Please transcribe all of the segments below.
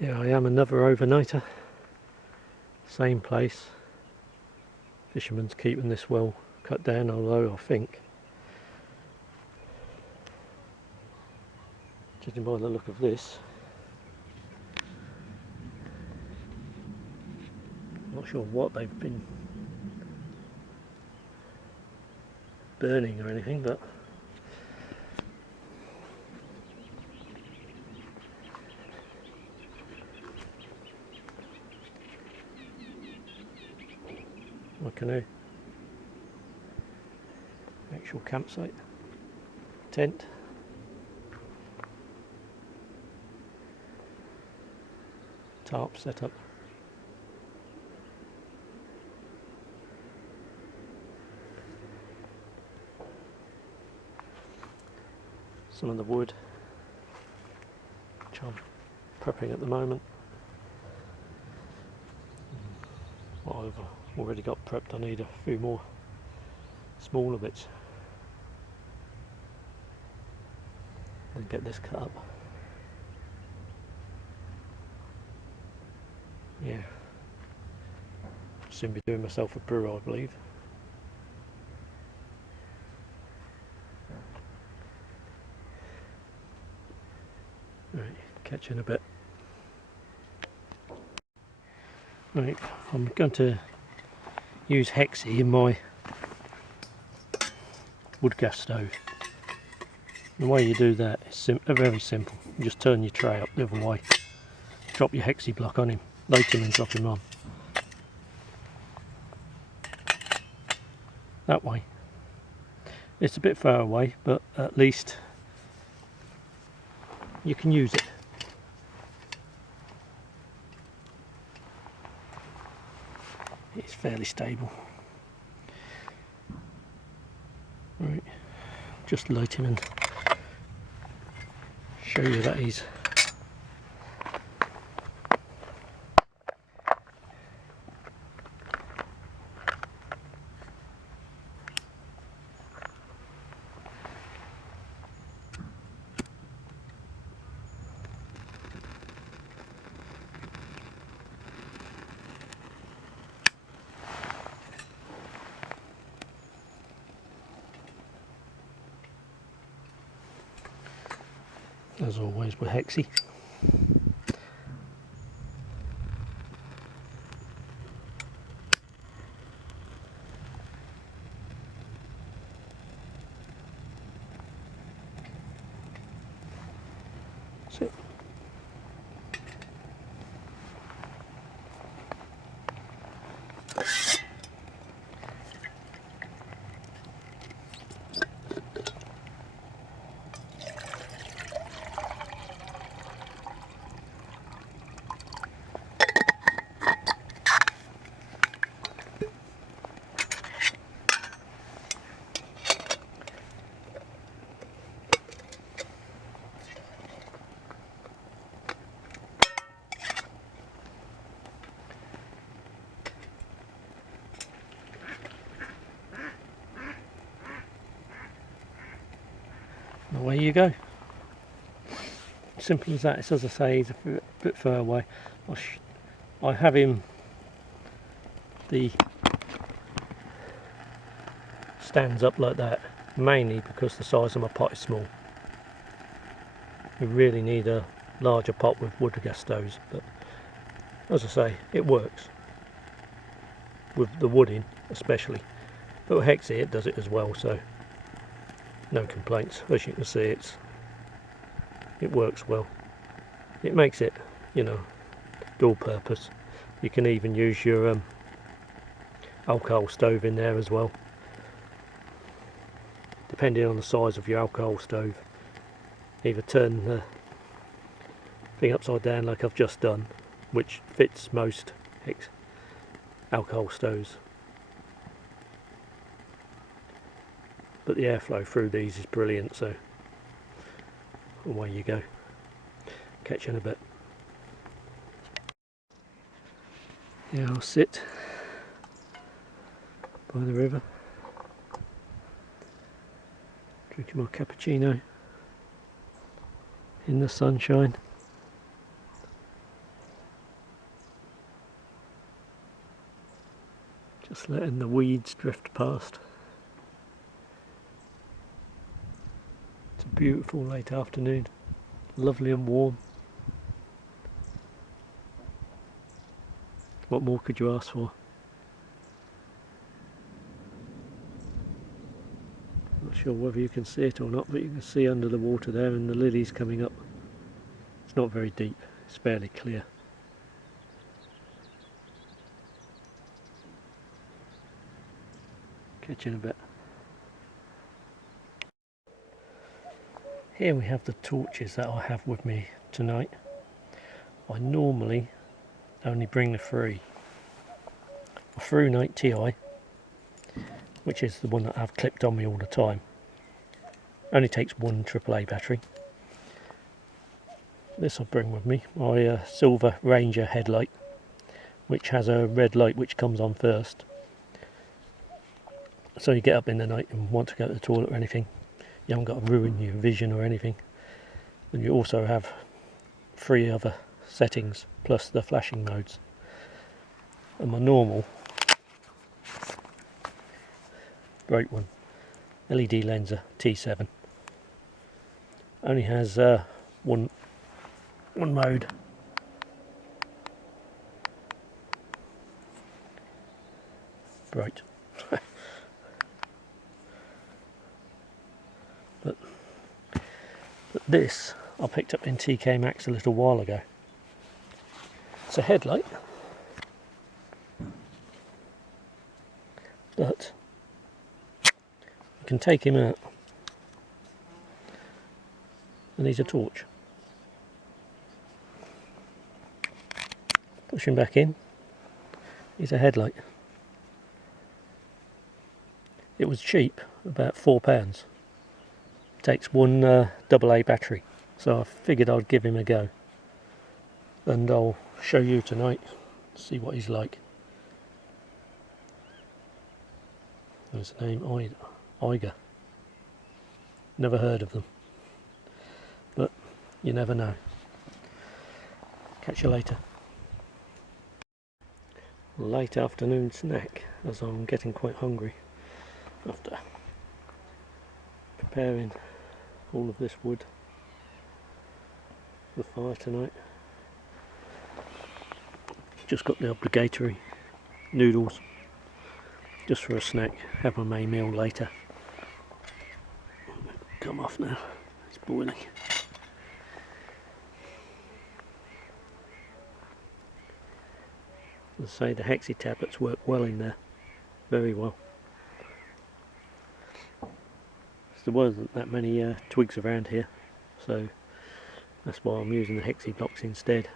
Here I am, another overnighter, same place. Fisherman's keeping this well cut down, although I think, judging by the look of this, not sure what they've been burning or anything, but my canoe, actual campsite, tent, tarp set up. Some of the wood, which I'm prepping at the moment. What I've already got prepped, I need a few more smaller bits. Then get this cut up. Yeah, soon be doing myself a brew, I believe. Right, catch you in a bit. Right, I'm going to use wissey in my wood gas stove. The way you do that is very simple. You just turn your tray up the other way, drop your wissey block on him, light him and drop him on. That way. It's a bit far away, but at least you can use it. It's fairly stable. Right, just light him and show you that he's as always with wissey. That's it. Away you go. Simple as that. It's, as I say, he's a bit far away. I have him, the stands up like that, mainly because the size of my pot is small. We really need a larger pot with wood gas stoves, but as I say, it works with the wood in especially. But with wissey it does it as well, so no complaints. As you can see, it works well. It makes it, you know, dual purpose. You can even use your alcohol stove in there as well, depending on the size of your alcohol stove. Either turn the thing upside down like I've just done, which fits most alcohol stoves, but the airflow through these is brilliant, so away you go. Catch you in a bit. Yeah, I'll sit by the river, drinking my cappuccino in the sunshine. Just letting the weeds drift past. It's a beautiful late afternoon, lovely and warm. What more could you ask for? Not sure whether you can see it or not, but you can see under the water there and the lilies coming up. It's not very deep, it's fairly clear. Catch you in a bit. Here we have the torches that I have with me tonight. I normally only bring the three. A Through Night TI, which is the one that I've clipped on me all the time. Only takes one AAA battery. This I'll bring with me, my Silver Ranger headlight, which has a red light which comes on first. So you get up in the night and want to go to the toilet or anything, you haven't got to ruin your vision or anything. And you also have 3 other settings plus the flashing modes. And my normal bright one, LED Lenser T7, only has one mode. Bright. but this I picked up in TK Maxx a little while ago. It's a headlight, but you can take him out and he's a torch. Push him back in, he's a headlight. It was cheap, about £4. Takes one AA battery, so I figured I'd give him a go. And I'll show you tonight, see what he's like. There's the name, Eiger. Never heard of them, but you never know. Catch you later. Late afternoon snack, as I'm getting quite hungry after preparing all of this wood for the fire tonight. Just got the obligatory noodles just for a snack, have my main meal later. Come off now, it's boiling. As I say, the Hexy tablets work well in there, very well. There wasn't that many twigs around here, so that's why I'm using the Hexy blocks instead,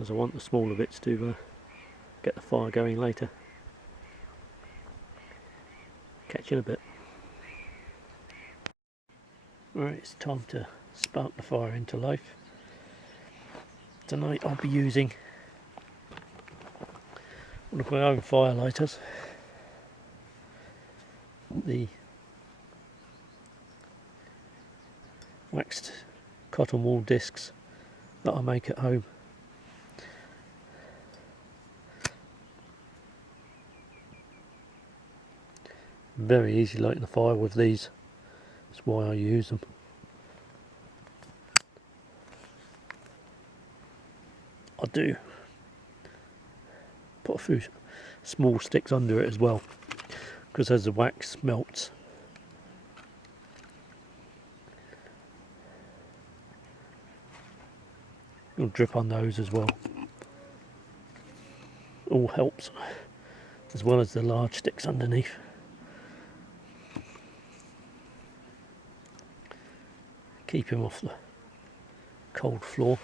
as I want the smaller bits to get the fire going later. Catch you in a bit. Alright, it's time to spark the fire into life. Tonight I'll be using one of my own fire lighters, the waxed cotton wool discs that I make at home. Very easy lighting the fire with these, that's why I use them. I do put a few small sticks under it as well, because as the wax melts, it'll drip on those as well. All helps, as well as the large sticks underneath. Keep him off the cold floor.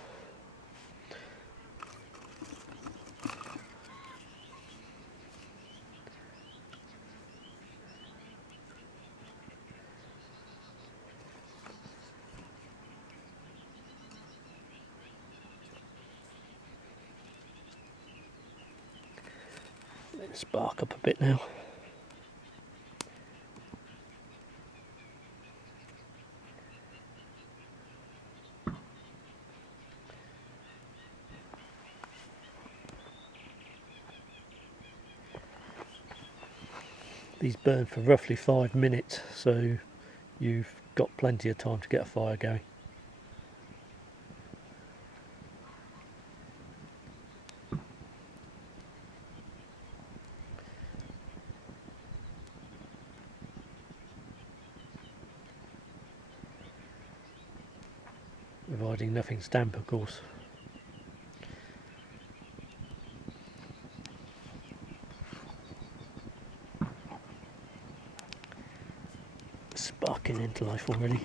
Let it spark up a bit now. These burn for roughly 5 minutes, so you've got plenty of time to get a fire going. Providing nothing's damp, of course. Sparking into life already.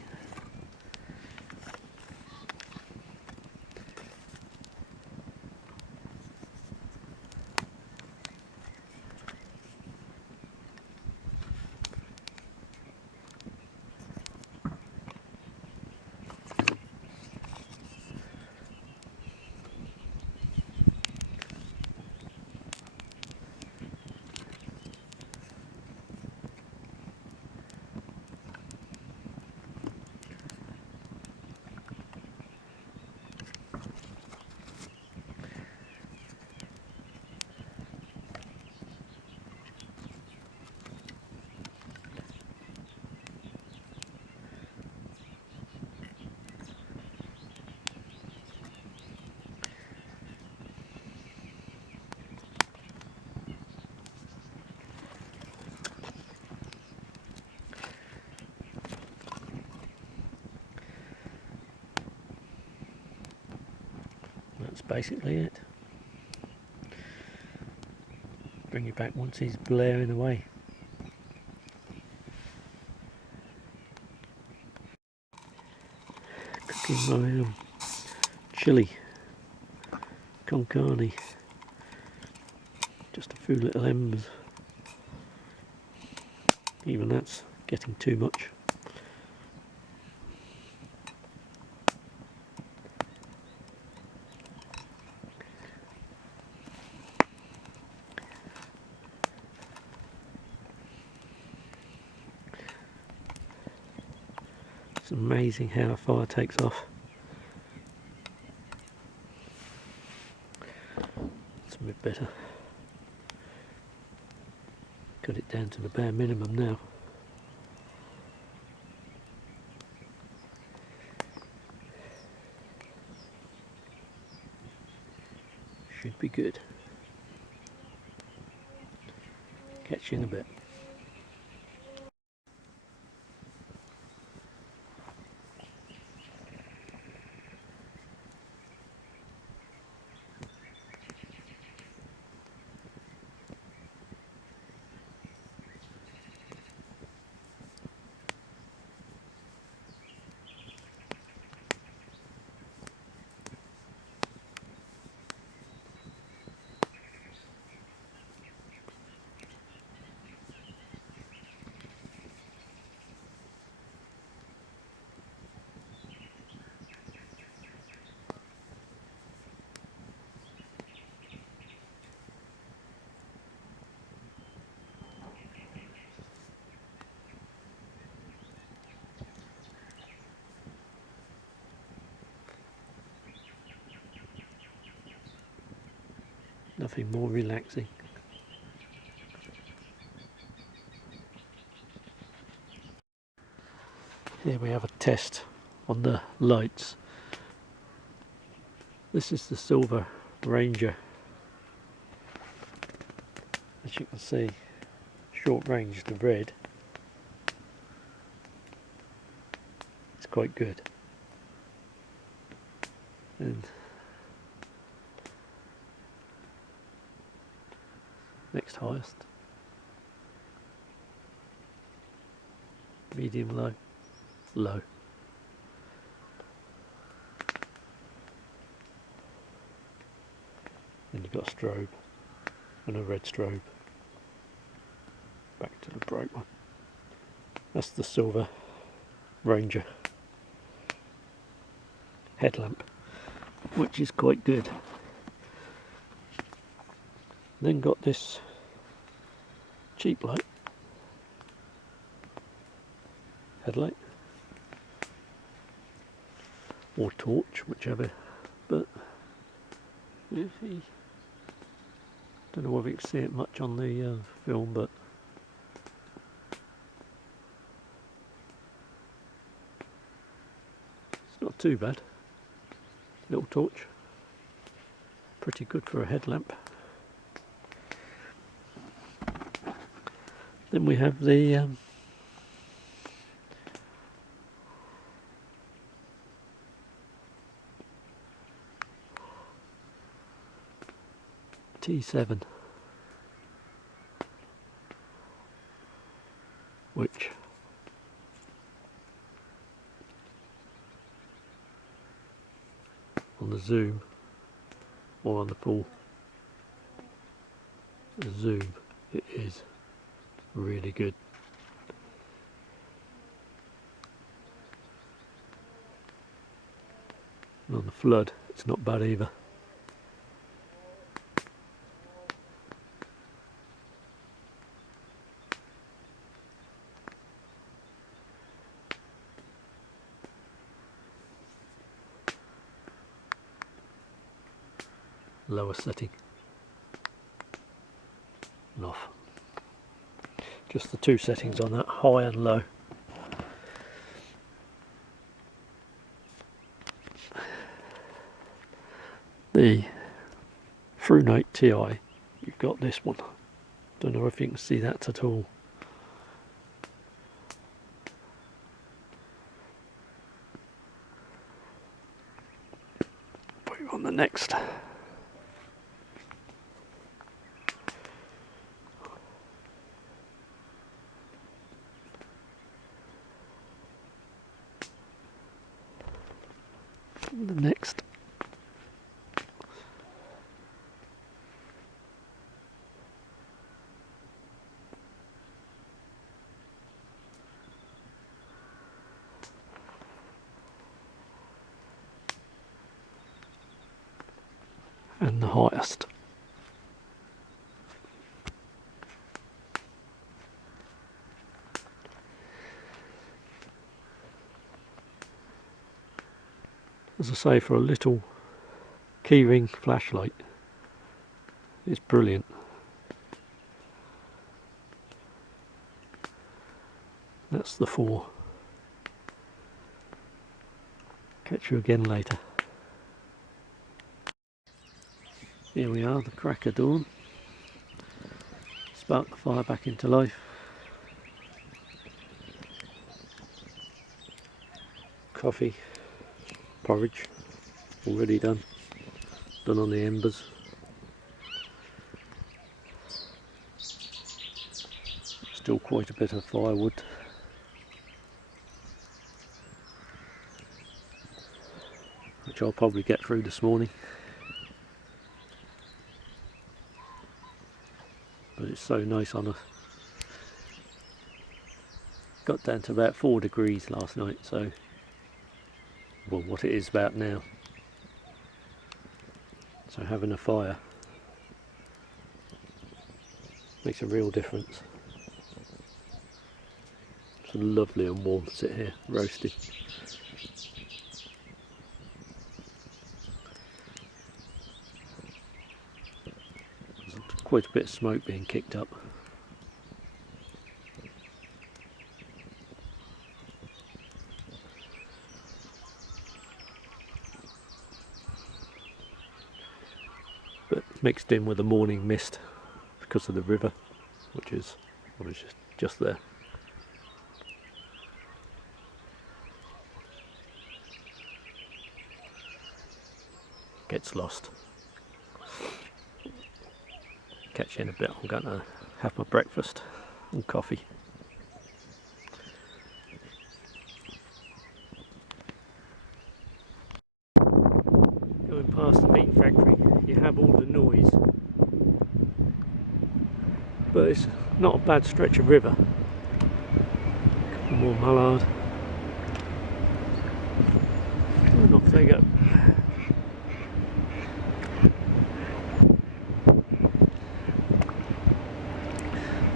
That's basically it. Bring it back once he's blaring away. Cooking my chili con carne. Just a few little embers. Even that's getting too much. It's amazing how a fire takes off. It's a bit better. Got it down to the bare minimum now. Should be good. Catch you in a bit. Nothing more relaxing. Here we have a test on the lights. This is the Silver Ranger. As you can see, short range, the red. It's quite good. And next highest, medium low, low. Then you've got a strobe and a red strobe. Back to the bright one. That's the Silver Ranger headlamp, which is quite good. Then got this cheap light, headlight, or torch, whichever, but if you don't know whether you can see it much on the film, but not too bad. Little torch. Pretty good for a headlamp. Then we have the T7, which on the zoom or on the pool, the zoom, it is really good. And on the flood, it's not bad either. Lower setting and off. Just the two settings on that, high and low. The Through Night TI, you've got this one. Don't know if you can see that at all. Put you on the next. The next. And the highest. As I say, for a little keyring flashlight, it's brilliant. That's the 4. Catch you again later. Here we are, the crack of dawn. Spark the fire back into life. Coffee, porridge, already done on the embers. Still quite a bit of firewood. Which I'll probably get through this morning. But it's so nice on a... Got down to about 4 degrees last night, so... Well, what it is about now. So having a fire makes a real difference. It's lovely and warm to sit here, roasting. Quite a bit of smoke being kicked up. But mixed in with the morning mist because of the river, which is just there. Gets lost. Catch you in a bit. I'm going to have my breakfast and coffee. Going past the meat factory, you have all the noise, but it's not a bad stretch of river. A couple more mallard, and off they go.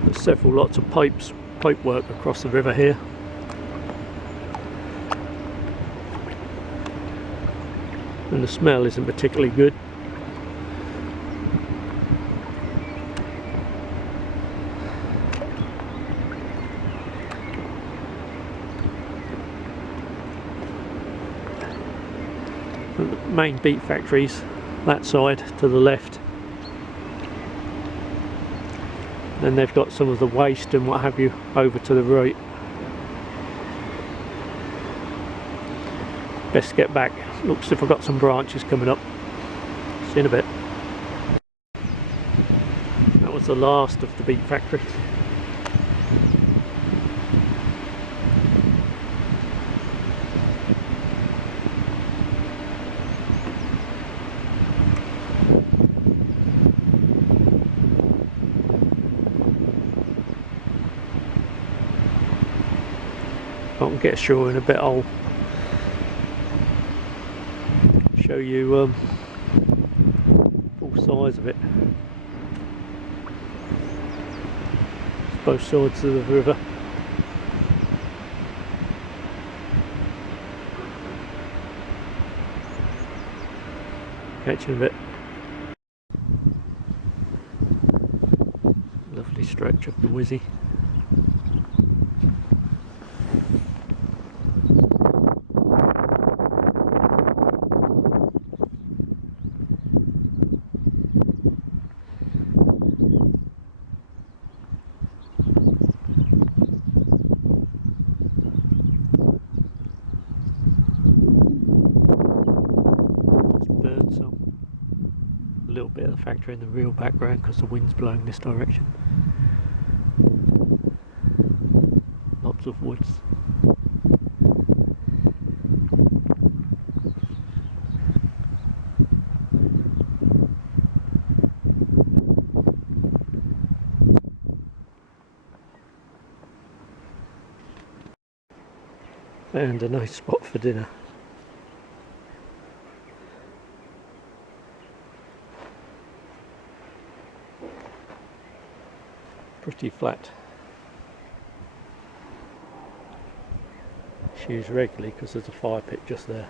There's several lots of pipe work across the river here. And the smell isn't particularly good. main beet factories, that side to the left. Then they've got some of the waste and what have you over to the right. Best get back. Looks as if I've got some branches coming up. See you in a bit. That was the last of the beet factory. I'll get ashore in a bit. I'll show you full size of it. It's both sides of the river. Catch you in a bit. Lovely stretch of the Wissey. A little bit of the factory in the real background because the wind's blowing this direction. Lots of woods. And a nice spot for dinner. Pretty flat. It's used regularly because there's a fire pit just there.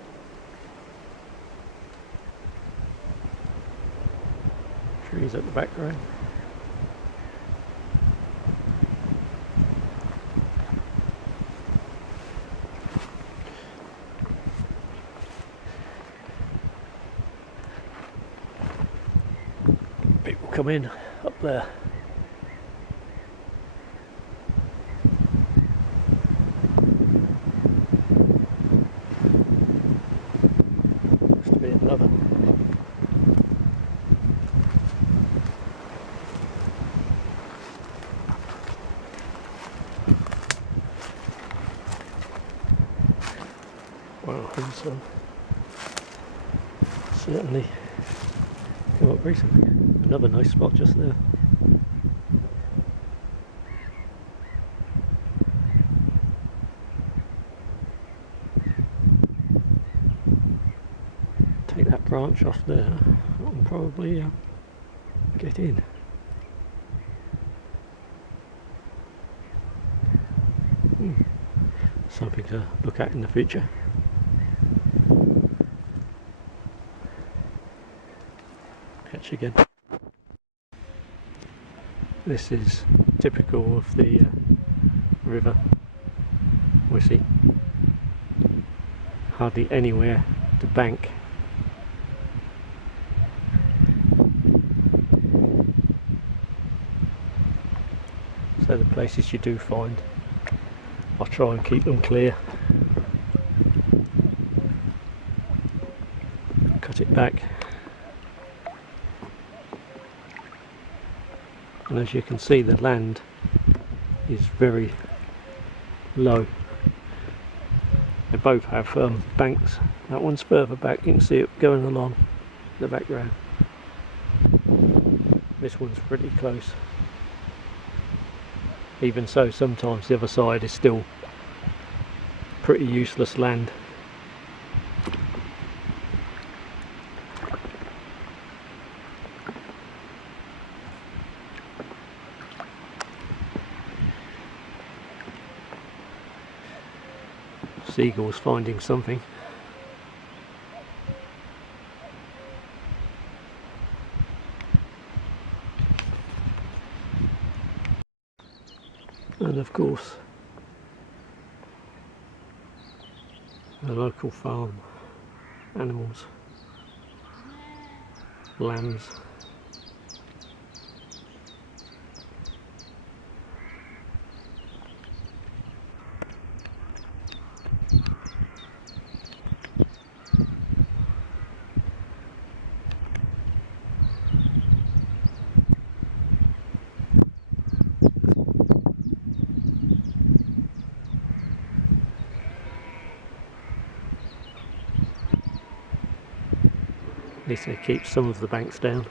Trees at the background. People come in up there. Another. Wow, he's certainly come up recently. Another nice spot just there. Take that branch off there, I can probably get in. Something to look at in the future. Catch you again. This is typical of the river Wissey. Hardly anywhere to bank. So the places you do find, I'll try and keep them clear. Cut it back. And as you can see, the land is very low. They both have banks. That one's further back, you can see it going along the background. This one's pretty close. Even so, sometimes the other side is still pretty useless land. Seagulls finding something. And of course, the local farm animals. lambs. At least it keeps some of the banks down.